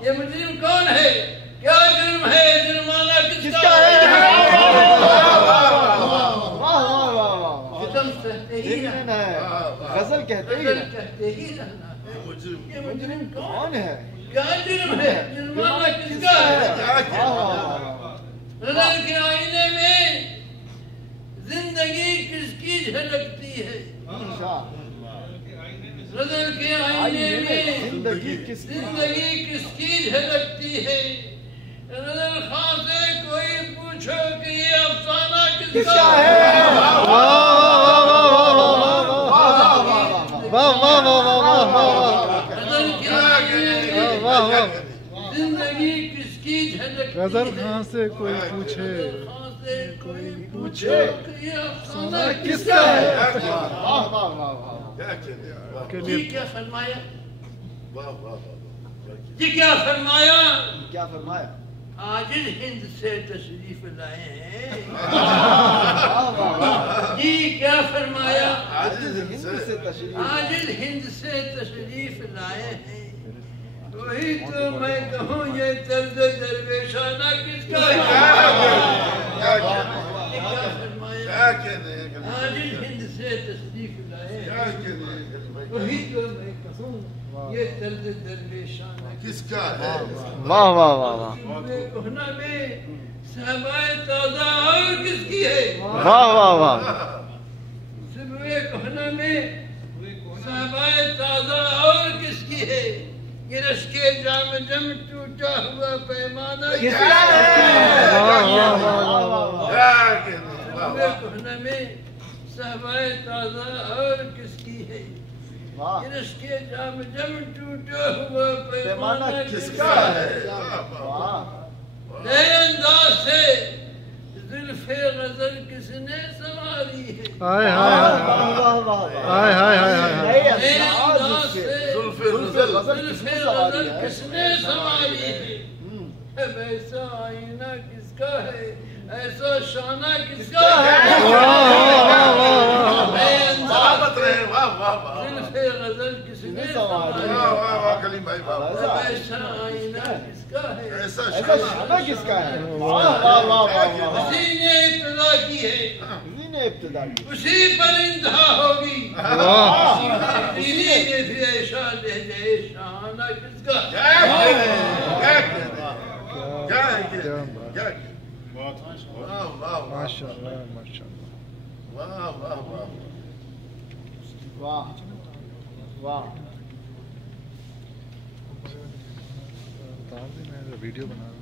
یہ مجرم کون ہے؟ کیا جرم ہے؟ جرمانہ کس کا ہے؟ غزل کہتے ہی رہنا ہے۔ یہ مجرم کون ہے؟ کیا جرم ہے؟ جرمانہ کس کا ہے؟ غزل کے آئینے میں زندگی کس کی جھلکتی ہے؟ غزل کے آئینے میں زندگی کس کی جھلکتی ہے؟ غزل خان سے کوئی پوچھو کہ یہ افسانہ کس کا ہے؟ غزل کے آئینے میں زندگی کس کی جھلکتی ہے؟ غزل خان سے کوئی پوچھے کہ یہ افسانہ کس کا ہے؟ جی کیا فرمایا؟ جی کیا فرمایا؟ کیا فرمایا؟ آج ہند سے تشریف لائے ہیں۔ جی کیا فرمایا؟ آج ہند سے تشریف لائے ہیں۔ وہی تو میں کہوں یہ طرز درویشانہ کس کا ہے؟ کیا فرمایا؟ آج ہند سے تشریف لائے ہیں۔ وہی تو میں کہوں یہ طرز درویشانہ کس کا ہے؟ واہ واہ واہ واہ کوہنا میں صحبائے تازہ اور کس کی ہے؟ واہ واہ واہ صبح کوہنا میں صحبائے تازہ اور کس کی ہے؟ یہ رشک جام جم ٹوٹا ہوا پیمانہ کس کا ہے؟ صبح کوہنا میں صحبائے تازہ اور کس کی ہے؟ یہ رشک جام جم ٹوٹا ہوا پیمانہ کس کا ہے؟ نئے انداز سے زلف غزل کس نے سنواری ہے؟ ہائے ہائے ہائے ہائے ہائے نئے انداز سے زلف غزل کس نے سنواری ہے؟ ایسا آئینہ کس کا ہے؟ ایسا شانہ کس کا ہے؟ نئے انداز سے زلف غزل کس نے سنواری ہے؟ ایسا آئینہ کس کا ہے؟ ایسا شانہ کس کا ہے؟ واہ واہ واہ واہ اسی نے ابتدا کی ہے، اسی نے ابتدا کی اسی پر انتہا ہوگی۔ اسی نے بھی ایسا لہجہ شانہ کس کا ہے؟ ماشاء اللہ ماشاء اللہ واہ واہ میں ویڈیو بنا رہا ہوں